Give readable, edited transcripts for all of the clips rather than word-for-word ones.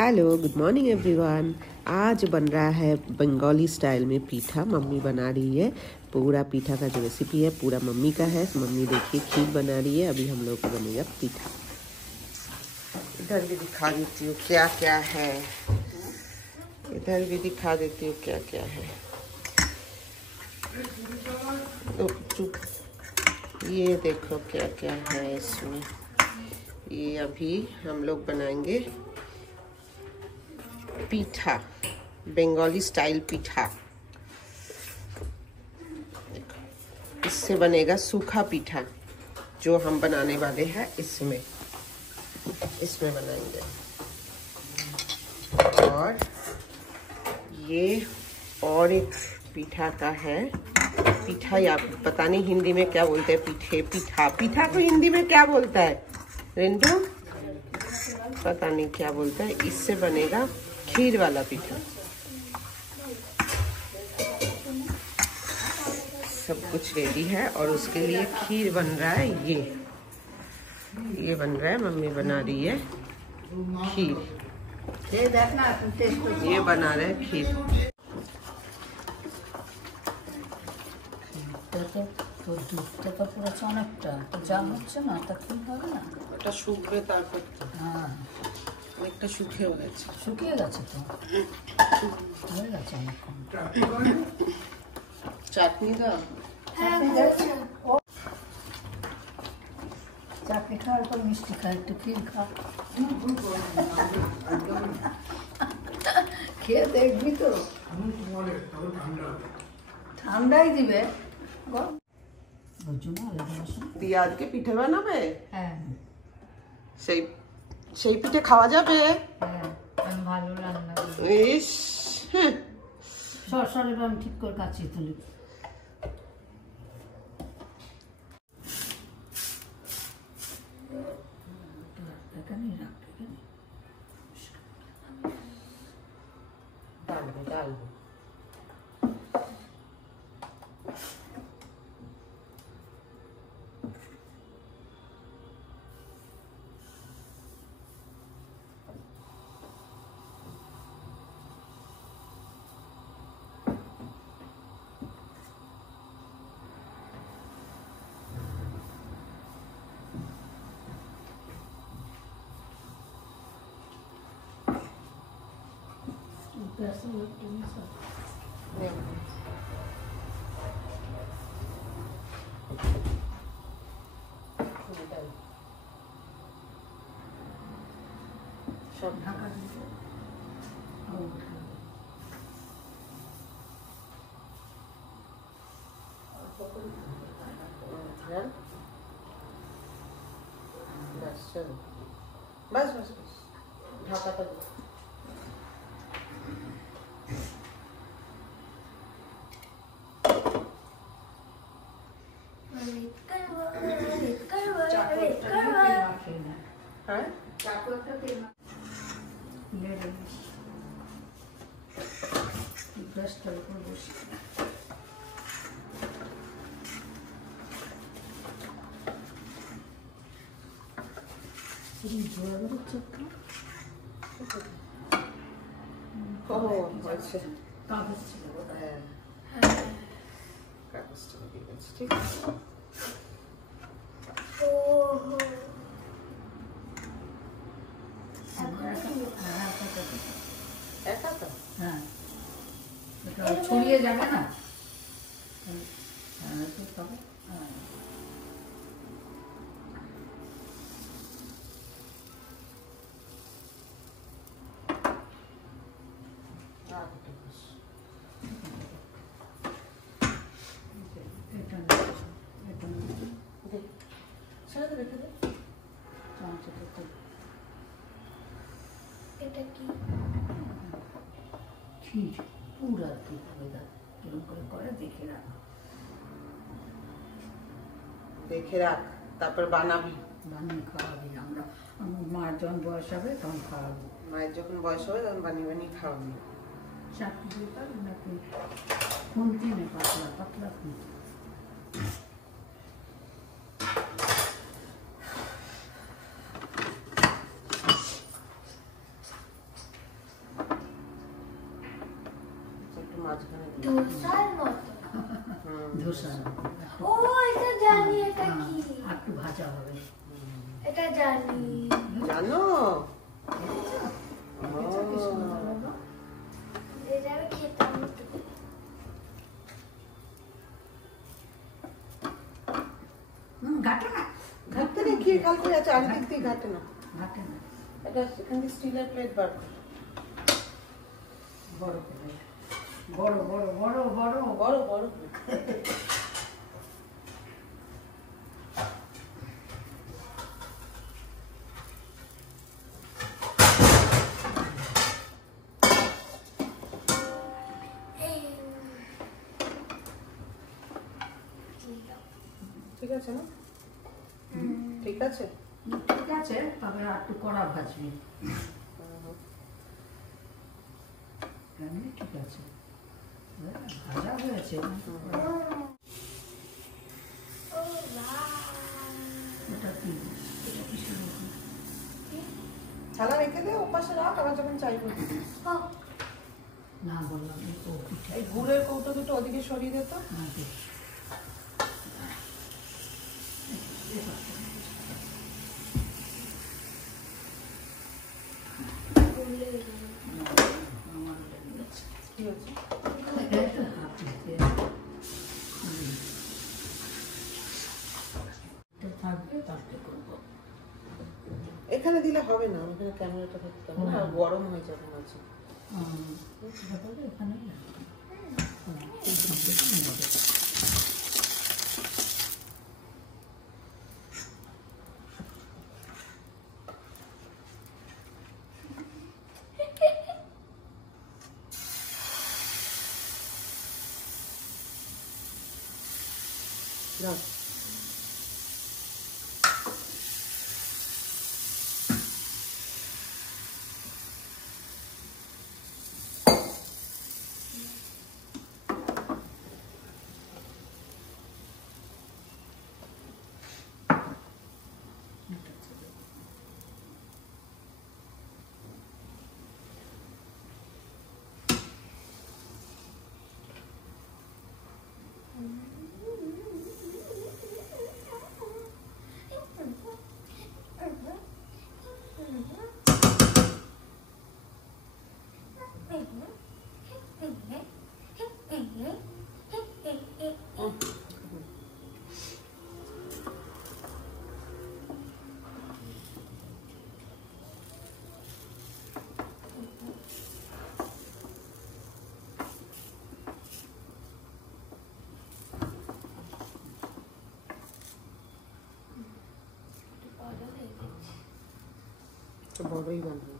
Hello, good morning everyone. आज बन रहा है बंगाली स्टाइल में पीठा। मम्मी बना रही है। पूरा पीठा का जो रेसिपी है पूरा मम्मी का है। मम्मी देखिए खीर बना रही है। अभी हम लोग को बनेगा पीठा। इधर भी दिखा देती हूँ क्या क्या है। इधर भी दिखा देती हूँ क्या क्या है। ये देखो क्या क्या है इसमें। ये अभी हम लोग बनाएंगे पीठा, बंगाली स्टाइल पीठा। इससे बनेगा सूखा पीठा जो हम बनाने वाले हैं। इसमें बनाएंगे। और ये और एक पीठा का है। पीठा या पता नहीं हिंदी में क्या बोलते हैं। पीठा को हिंदी में क्या बोलता है रिंटू? पता नहीं क्या बोलता है। इससे बनेगा खीर वाला पीठा। सब कुछ रेडी है और उसके लिए खीर बन रहा है। ये बन रहा है। मम्मी बना रही है खीर। ये बना रहे हैं खीर। ওটা শুকবে তারপর। হ্যাঁ, অনেকটা শুকিয়ে গেছে। চাটনি দাও। চাটনি খাওয়ার পর মিষ্টি খা, একটু ক্ষীর খা, খেয়ে দেখবি তো ঠান্ডাই দিবে। পেঁয়াজ কে পিঠে বানাবে? হ্যাঁ, সেই পিঠে খাওয়া যাবে? হ্যাঁ, আমি ভালো রান্না করি। ইস, সরষরে আমি ঠিক করে কাচিয়ে তুলি। ডালবো। সব ঢাকা দিতে बस ढाका तो ছড়িয়ে যাবে না। ক্ষীর পুরা দেখে রাখ, তারপর বানাবি, বানিয়ে খাওয়াবি। আমরা আমার মার যখন বয়স হবে তখন খাওয়াবো। মায়ের যখন বয়স হবে তখন বানিয়ে খাওয়াবি। চাকরি দিয়ে পারবি নাকি? খুন্তি নেই, পাতলা পাতলা খুন্তি। ধোসা ও এটা জানি, এটা কি? একটু ভাজা হবে। এটা জানি। জানো? দেখেছো কি সুন্দর বাবা? এটা আমি খেতাম তো। ঘাটে না, ঘাটতে রেখে কালকে আছে আর দিক দিয়ে ঘাটে না। ঘাটে না, এটা এখান থেকে স্টিলের প্লেট বার কর। বড় করে, বড় বড় বড় বড় বড় বড় ঠিক আছে না? ঠিক আছে। ঠিক আছে, তবে আর একটু কড়া ভাজবি। এমনি ঠিক আছে, ভাজা হয়েছে। এটা কি? এটা কিসের মতো? থালা রেখে দে, ওপাশে রাখ, আবার যখন চাইবো দিবি। না বললাম ও পিঠে। এই গুড়ের কৌটো দুটো ওদিকে সরিয়ে দে তো। হ্যাঁ, ঠিক। আমার লেগেছে। কি হচ্ছে? এটা হাত দিয়ে। এটা থাকবে, তারপরে করবো। এখানে দিলে হবে না, এখানে ক্যামেরাটা ধরতে হবে না, গরম হয়ে যাবে মাঝে। ব্যাপারে এখানে রাখ। তো বড়ই বানাবো।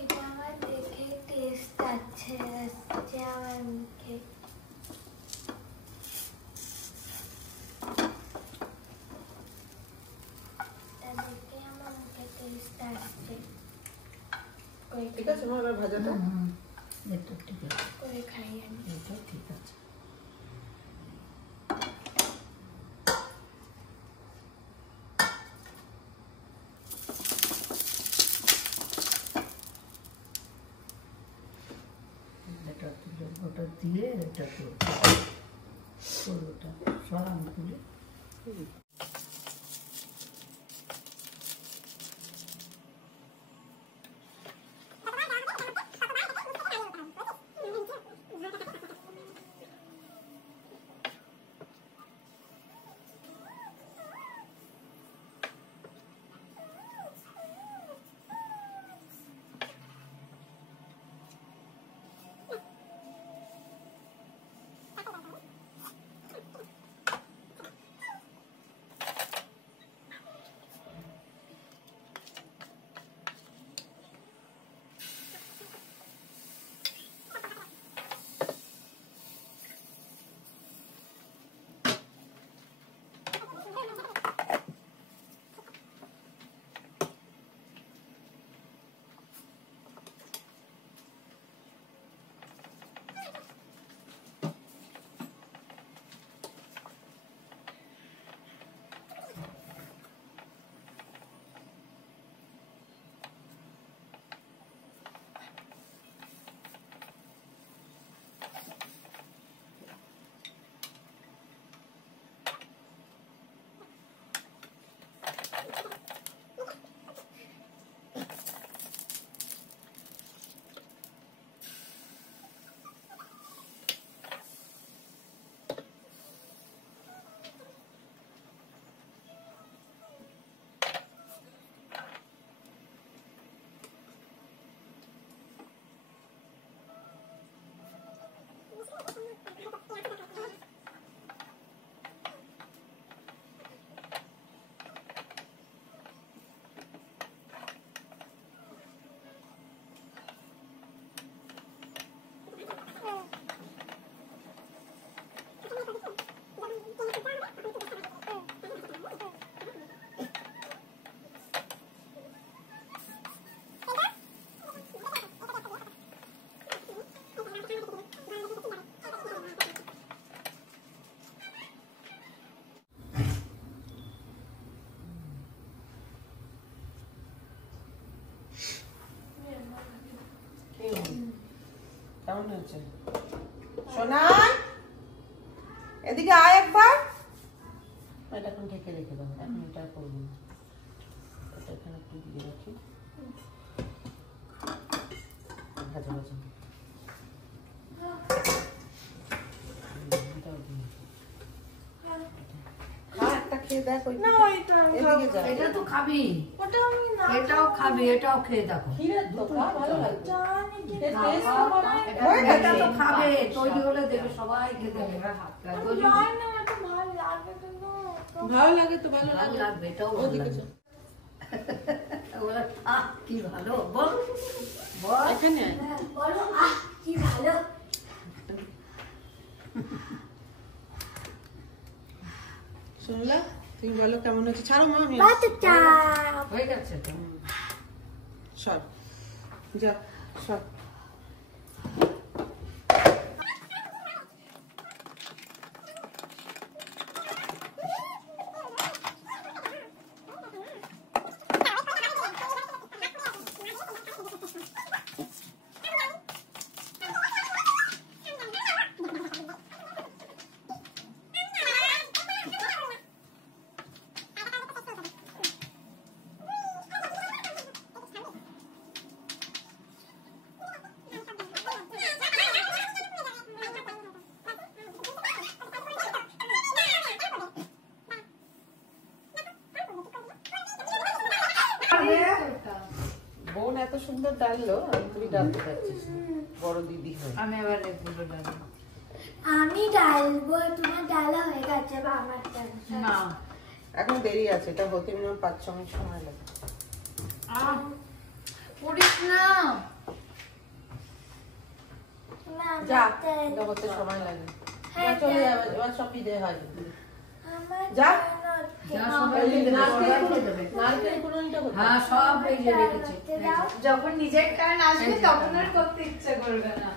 এটা আমার দেখে টেস্ট আছে, আসছে আমার মুখে। এটা দেখে আমার মুখে টেস্ট আসছে। ঠিক আছে মা, এবার ভাজাটা। এটা ঠিক আছে, করে খাই আমি। এটা ঠিক আছে। এটা তুলে ওটা দিয়ে এটা তো ওটা সরাম তুলে কেমন হয়েছে সোনাই? এদিকে আয় একবার। এটা এখন ঢেকে রেখে দাও, এখন এটা করবো না, এটা এখানে একটু দিয়ে রাখি। ভাজা ভাজা খেয়ে দেখ। এটা তো খাবি, এটাও খাবি, এটাও খেয়ে দেখো। এটা তো খাবে, তৈরি হলে দেবে, সবাই খেয়ে দেবে। ভালো লাগে তো, ভালো ভালো লাগবে, এটাও ভালো লাগবে। কি ভালো বল, বল এখানে বলো কি ভালো। শুনলা? তুমি বলো কেমন হয়েছে? ছাড়ো মা, আমি হয়ে গেছে তো। সব যা সব। বোন এত সুন্দর ডাললো, আর তুই ডালতে পারছিস না, বড় দিদি হয়। আমি আবার এগুলো ডালবো। আমি ডালবো, তোমার ডালা হয়ে গেছে বা আমার ডালা? না, এখন দেরি আছে, এটা হতে মিনিমাম 5-6 মিনিট সময় লাগে। করিস না, যা, এটা হতে সময় লাগে। যা, চলে যাবে, এবার সব বিদে হয়। যা, নারকেল কুড়ুনিটা কোথায়? হ্যাঁ সব ভেজে রেখেছি। যখন নিজের টার্ন আসবে তখন আর করতে ইচ্ছে করবে না।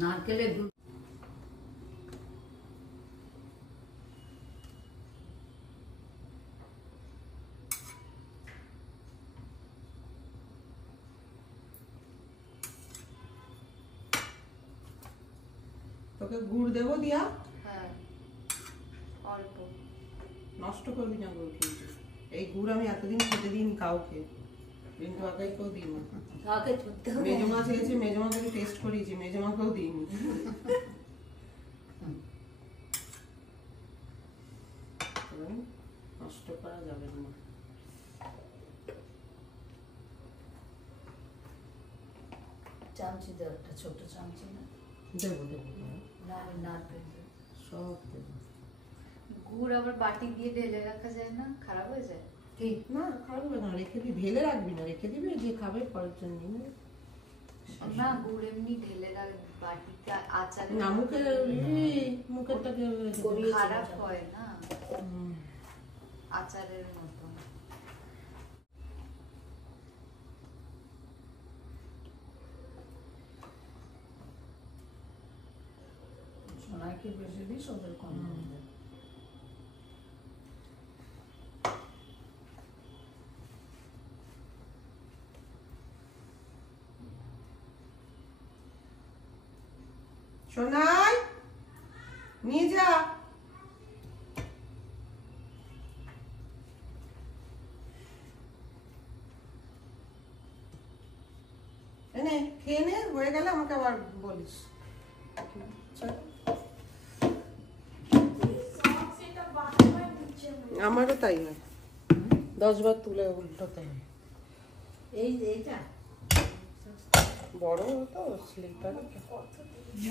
নারকেলের দুধ তোকে গুড় দেবো দিয়া? হ্যাঁ অল্প। নষ্ট করবি না গুড় কিন্তু। এই গুড় আমি এতদিন খেতে দিইনি কাউকে, কিন্তু আগাইকেও দিইনি। কাকে ধরতে হবে? মেজমা চেয়েছে, মেজমাকে টেস্ট করিয়েছি, মেজমাকেও দিইনি। নষ্ট করা যাবে না। চামচি দাও, একটা ছোট চামচি না? দেবো দেবো, নারকেল সব দেবো। গুড় আবার বাটি দিয়ে ঢেলে রাখা যায় না, খারাপ হয়ে যায়? ঠিক না, খারাপ হবে না, রেখে দিবি, ঢেলে রাখবি না, রেখে দিবি, যে খাবে পরের জন্য। না, গুড় এমনি ঢেলে রাখ বাটিতে, আচারে না, মুখেরটাকে খারাপ হয় না, আচারের মতো। সোনাকে বেশি দিস, ওদের কম হয়ে যায়। সোনাই, নিয়ে যা। এনে খেয়ে নে, হয়ে গেলে আমাকে আবার বলিস। আমারও তাই হয়, 10 বার তুলে উল্টোতে হয়। এইটা বড় তো স্লিপার,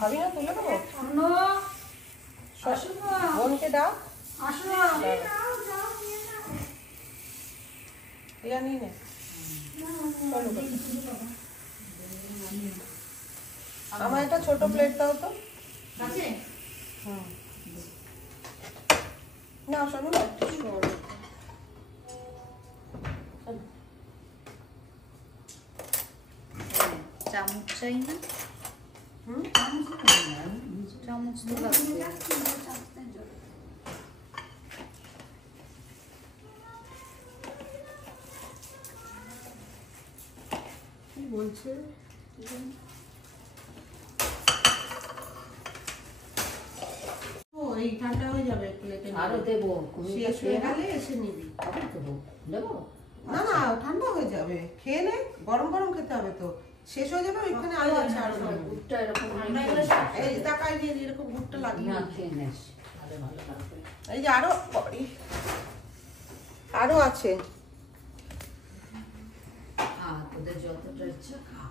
খাবি না? তুলে দেবো। শোনো, বোনকে দাও, আসো। ইয়া নিয়ে নে। আমার একটা ছোট প্লেট দাও তো। আছে? না, শোনো না, একটু সরো। চামচ চাই না? চামচ তো লাগবে। বলছে ও এই ঠান্ডা হয়ে যাবে প্লেটে আরো দেবো শেষ হয়ে গেলে এসে নিবি আবার দেবো দেবো না না ঠান্ডা হয়ে যাবে খেয়ে নে গরম গরম খেতে হবে তো শেষ হয়ে যাবে ওইখানে আরো আছে আরো নেবো। গুড়টা এরকম এই তাকাই দিয়ে এরকম গুড়টা লাগিয়ে না নিবি। খেয়ে নেস ভালো ভালো লাগবে এই যে আরো আরো আছে তোদের যতটা ইচ্ছা খা